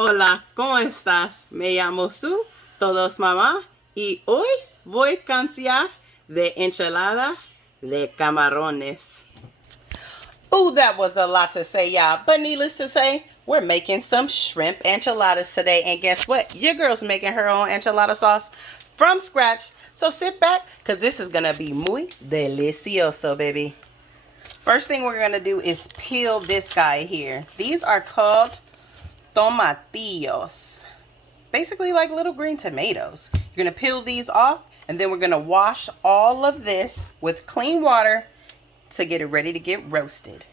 Hola, ¿cómo estás? Me llamo Sue, todos mamá, y hoy voy a cansear de enchiladas de camarones. Ooh, that was a lot to say, y'all. But needless to say, we're making some shrimp enchiladas today. And guess what? Your girl's making her own enchilada sauce from scratch. So sit back, because this is going to be muy delicioso, baby. First thing we're going to do is peel this guy here. These are called tomatillos. Basically like little green tomatoes. You're going to peel these off, and then we're going to wash all of this with clean water to get it ready to get roasted.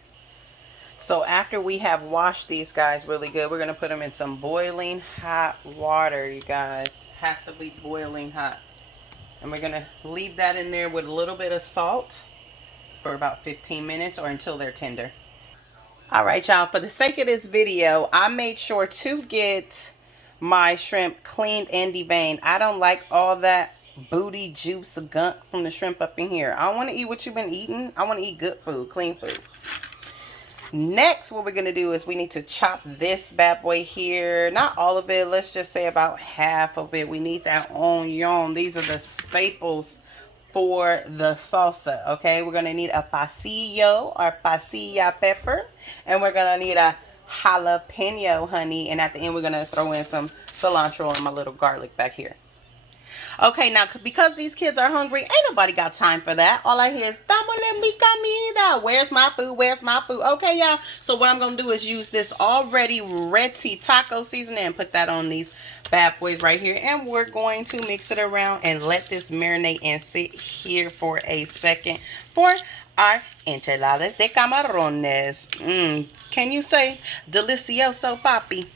So after we have washed these guys really good, we're going to put them in some boiling hot water, you guys. Has to be boiling hot. And we're going to leave that in there with a little bit of salt for about 15 minutes or until they're tender. Alright, y'all, for the sake of this video, I made sure to get my shrimp cleaned and deveined. I don't like all that booty juice gunk from the shrimp up in here. I don't want to eat what you've been eating. I want to eat good food, clean food. Next, what we're going to do is we need to chop this bad boy here. Not all of it. Let's just say about half of it. We need that onion. These are the staples for the salsa. Okay, we're going to need a pasillo or pasilla pepper. And we're going to need a jalapeno, honey. And at the end, we're going to throw in some cilantro and my little garlic back here. Okay, now, because these kids are hungry, ain't nobody got time for that. All I hear is, dámosle mi comida. Where's my food? Where's my food? Okay, y'all. So what I'm going to do is use this already ready taco seasoning and put that on these bad boys right here. And we're going to mix it around and let this marinate and sit here for a second for our enchiladas de camarones. Can you say delicioso, papi?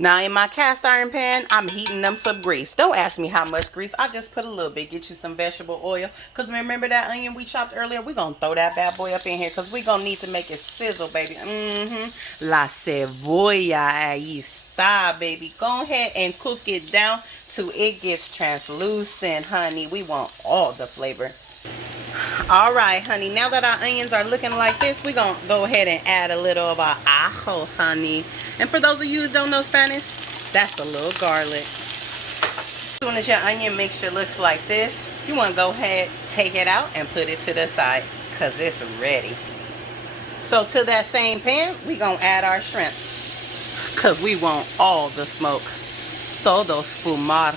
Now in my cast iron pan, I'm heating them some grease. Don't ask me how much grease. I just put a little bit. Get you some vegetable oil. Because remember that onion we chopped earlier? We're going to throw that bad boy up in here. Because we're going to need to make it sizzle, baby. La cebolla. Ahí está, baby. Go ahead and cook it down till it gets translucent, honey. We want all the flavor. All right, honey, now that our onions are looking like this, we're going to go ahead and add a little of our ajo, honey. And for those of you who don't know Spanish, that's a little garlic. As soon as your onion mixture looks like this, you want to go ahead, take it out, and put it to the side because it's ready. So to that same pan, we're going to add our shrimp because we want all the smoke. Todo espumar.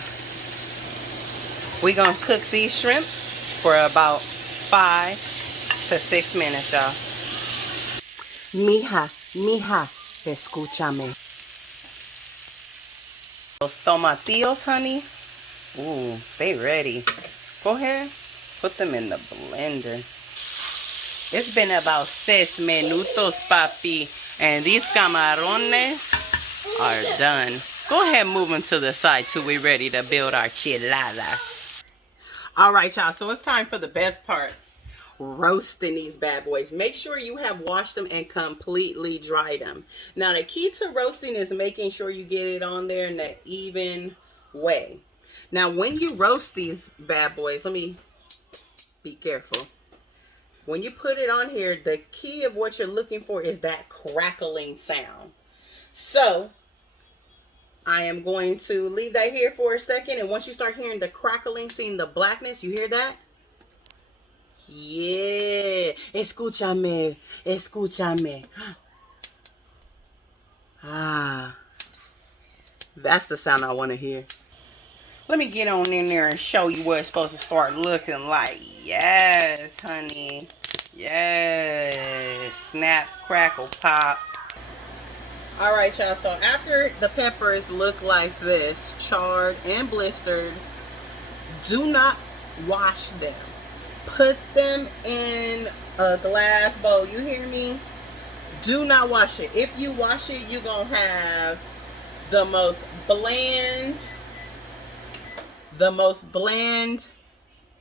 We're going to cook these shrimp for about 5 to 6 minutes, y'all. Mija, escúchame. Those tomatillos, honey. Ooh, they ready. Go ahead, put them in the blender. It's been about 6 minutos, papi. And these camarones are done. Go ahead and move them to the side till we're ready to build our enchiladas. Alright, y'all, so it's time for the best part. Roasting these bad boys. Make sure you have washed them and completely dried them. Now, the key to roasting is making sure you get it on there in an even way. Now, when you roast these bad boys, let me be careful. When you put it on here, the key of what you're looking for is that crackling sound. So I am going to leave that here for a second. And once you start hearing the crackling, seeing the blackness, you hear that? Yeah. Escúchame. Escúchame. Ah. That's the sound I want to hear. Let me get on in there and show you what it's supposed to start looking like. Yes, honey. Yes. Snap, crackle, pop. Alright, y'all, so after the peppers look like this, charred and blistered, do not wash them. Put them in a glass bowl. You hear me? Do not wash it. If you wash it, you're going to have the most bland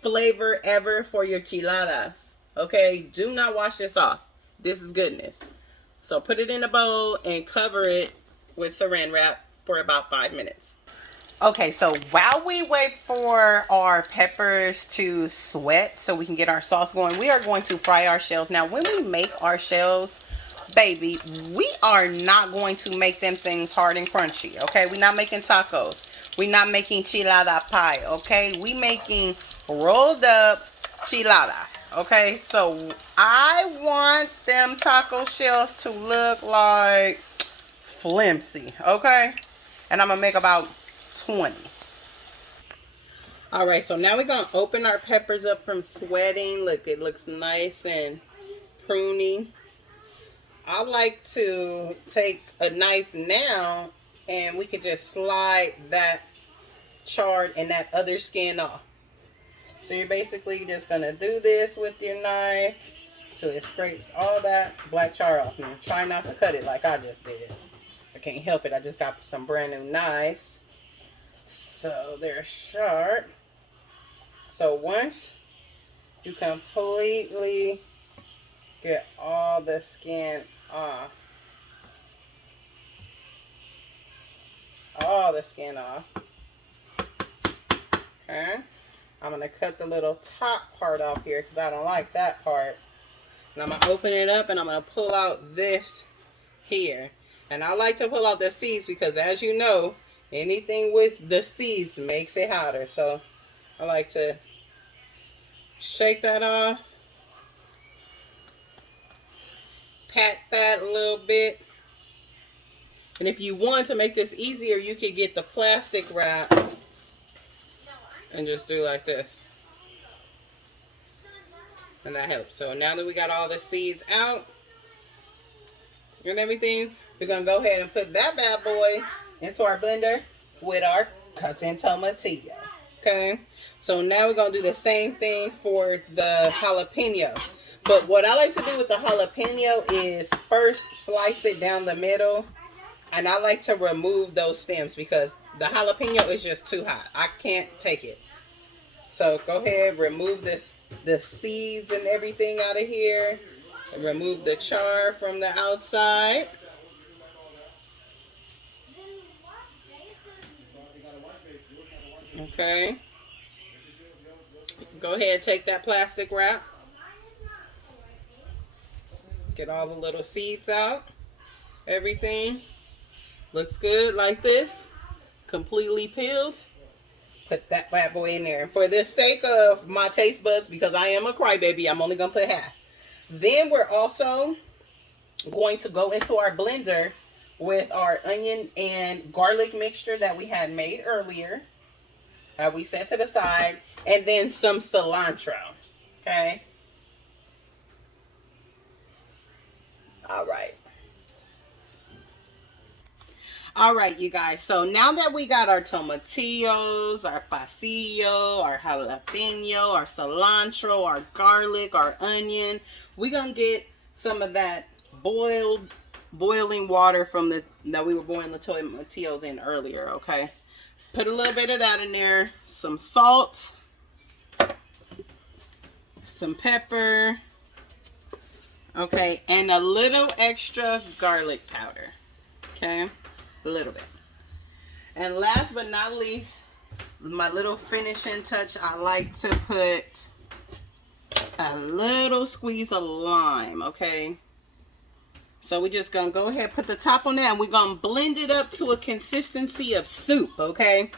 flavor ever for your enchiladas. Okay? Do not wash this off. This is goodness. So put it in a bowl and cover it with saran wrap for about 5 minutes. Okay, so while we wait for our peppers to sweat so we can get our sauce going, we are going to fry our shells. Now, when we make our shells, baby, we are not going to make them things hard and crunchy, okay? We're not making tacos. We're not making enchilada pie, okay? We making rolled up enchiladas, okay? So I want them taco shells to look like flimsy, okay? And I'm gonna make about 20. All right, so now we're gonna open our peppers up from sweating. Look, it looks nice and pruny. I like to take a knife now and we could just slide that chard and that other skin off. So you're basically just gonna do this with your knife till it scrapes all that black char off. Now try not to cut it like I just did. I can't help it, I just got some brand new knives. So they're sharp. So once you completely get all the skin off, okay, I'm going to cut the little top part off here because I don't like that part. And I'm going to open it up and I'm going to pull out this here. And I like to pull out the seeds because, as you know, anything with the seeds makes it hotter. So I like to shake that off, pat that a little bit. And if you want to make this easier, you could get the plastic wrap and just do like this. And that helps. So now that we got all the seeds out and everything, we're going to go ahead and put that bad boy into our blender with our cousin tomatillo. Okay, so now we're going to do the same thing for the jalapeno. But what I like to do with the jalapeno is first slice it down the middle. And I like to remove those stems because the jalapeno is just too hot. I can't take it. So go ahead, remove the seeds and everything out of here. And remove the char from the outside. Okay. Go ahead, take that plastic wrap. Get all the little seeds out. Everything looks good like this. Completely peeled. Put that bad boy in there. And for the sake of my taste buds, because I am a crybaby, I'm only going to put half. Then we're also going to go into our blender with our onion and garlic mixture that we had made earlier. We set to the side, and then some cilantro. Okay. All right. All right, you guys. So now that we got our tomatillos, our pasillo, our jalapeno, our cilantro, our garlic, our onion, we're gonna get some of that boiling water from that we were boiling the tomatillos in earlier. Okay. Put a little bit of that in there, some salt, some pepper, okay, and a little extra garlic powder, okay, a little bit. And last but not least, my little finishing touch, I like to put a little squeeze of lime, okay. So we're just going to go ahead and put the top on that, and we're going to blend it up to a consistency of soup, okay?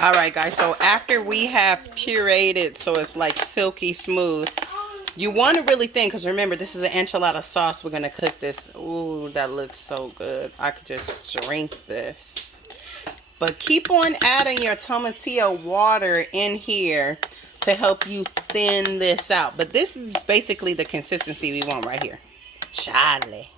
All right, guys, so after we have pureed it so it's like silky smooth, you want to really think, because remember, this is an enchilada sauce. We're going to cook this. Ooh, that looks so good. I could just drink this. But keep on adding your tomatillo water in here to help you thin this out. But this is basically the consistency we want right here. Charlie.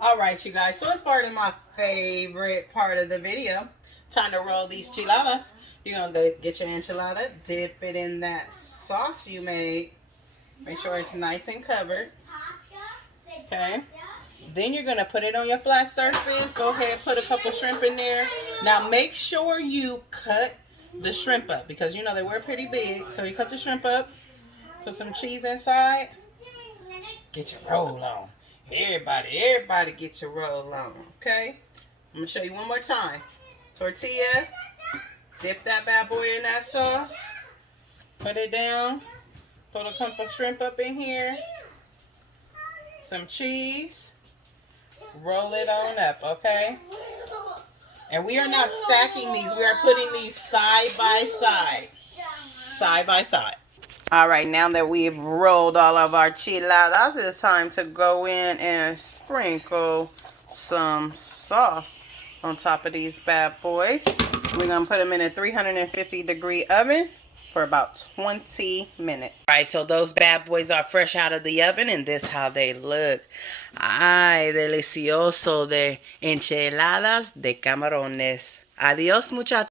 All right, you guys. So it's part of my favorite part of the video. Time to roll these enchiladas. You're going to get your enchilada, dip it in that sauce you made. Make sure it's nice and covered. Okay. Then you're going to put it on your flat surface. Go ahead and put a couple shrimp in there. Now make sure you cut the shrimp up because you know they were pretty big. So you cut the shrimp up. Put some cheese inside. Get your roll on. Everybody get your roll on, okay? I'm gonna show you one more time. Tortilla, dip that bad boy in that sauce. Put it down. Put a couple shrimp up in here. Some cheese. Roll it on up, okay? And we are not stacking these. We are putting these side by side. Side by side. All right, now that we've rolled all of our enchiladas, it's time to go in and sprinkle some sauce on top of these bad boys. We're going to put them in a 350-degree oven for about 20 minutes. All right, so those bad boys are fresh out of the oven, and this is how they look. Ay, delicioso de enchiladas de camarones. Adiós, muchachos.